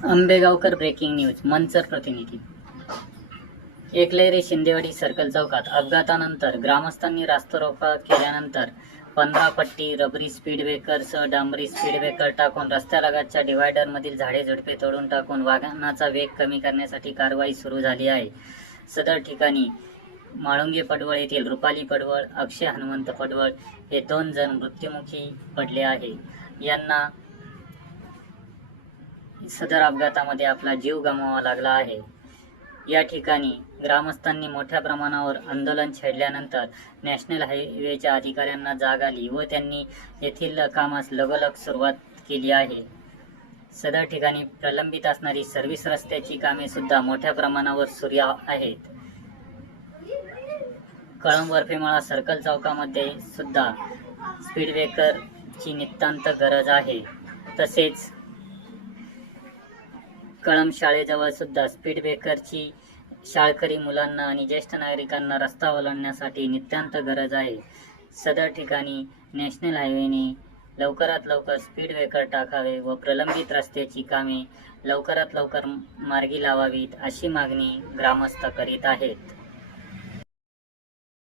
Ambegaonkar breaking news Mansar प्रतिनिधी। एकलेरी Shindewadi circle चौकात अपघातानंतर ग्रामस्थांनी रास्तारोको केल्यानंतर 15 पट्टी रबरी स्पीड ब्रेकरसह डांबरी स्पीड ब्रेकर टाकून रस्त्यालगतच्या डिव्हायडरमधील झाडे झुडपे तोडून टाकून वाहनाचा वेग कमी करण्यासाठी कारवाई सुरू झाली आहे। सदर ठिकाणी माळुंगे पडवळ येथील रुपाली पडवळ, अक्षय हनुमंत पडवळ हे 2 जण मृत्युमुखी पडले आहे। यांना सदर अपघातामध्ये आपला जीव गमवावा लागला आहे। या ठिकाणी ग्रामस्थांनी मोठ्या प्रमाणावर आंदोलन छेडल्यानंतर नॅशनल हायवेच्या अधिकाऱ्यांना जाग आली व त्यांनी येथील कामास लगोलग सुरुवात केली आहे। सदर ठिकाणी प्रलंबित असणारी सर्व्हिस रस्त्याची कामे सुद्धा मोठ्या प्रमाणावर सुरू आहेत। कळंब वरफेमाळा सर्कल चौकामध्ये सुद्धा स्पीड ब्रेकरची नितांत गरज आहे। तसेच कळंब शाळेजवळ सुद्धा स्पीड ब्रेकरची शाळकरी मुलांना आणि ज्येष्ठ नागरिकांना रस्ता ओलांडण्यासाठी नितांत गरज आहे। सदर ठिकाणी नॅशनल हायवेने लवकरात लवकर स्पीड ब्रेकर टाकावे व प्रलंबित रस्त्याची कामे लवकरात लवकर मार्गी लावावीत अशी मागणी ग्रामस्थ करीत आहेत।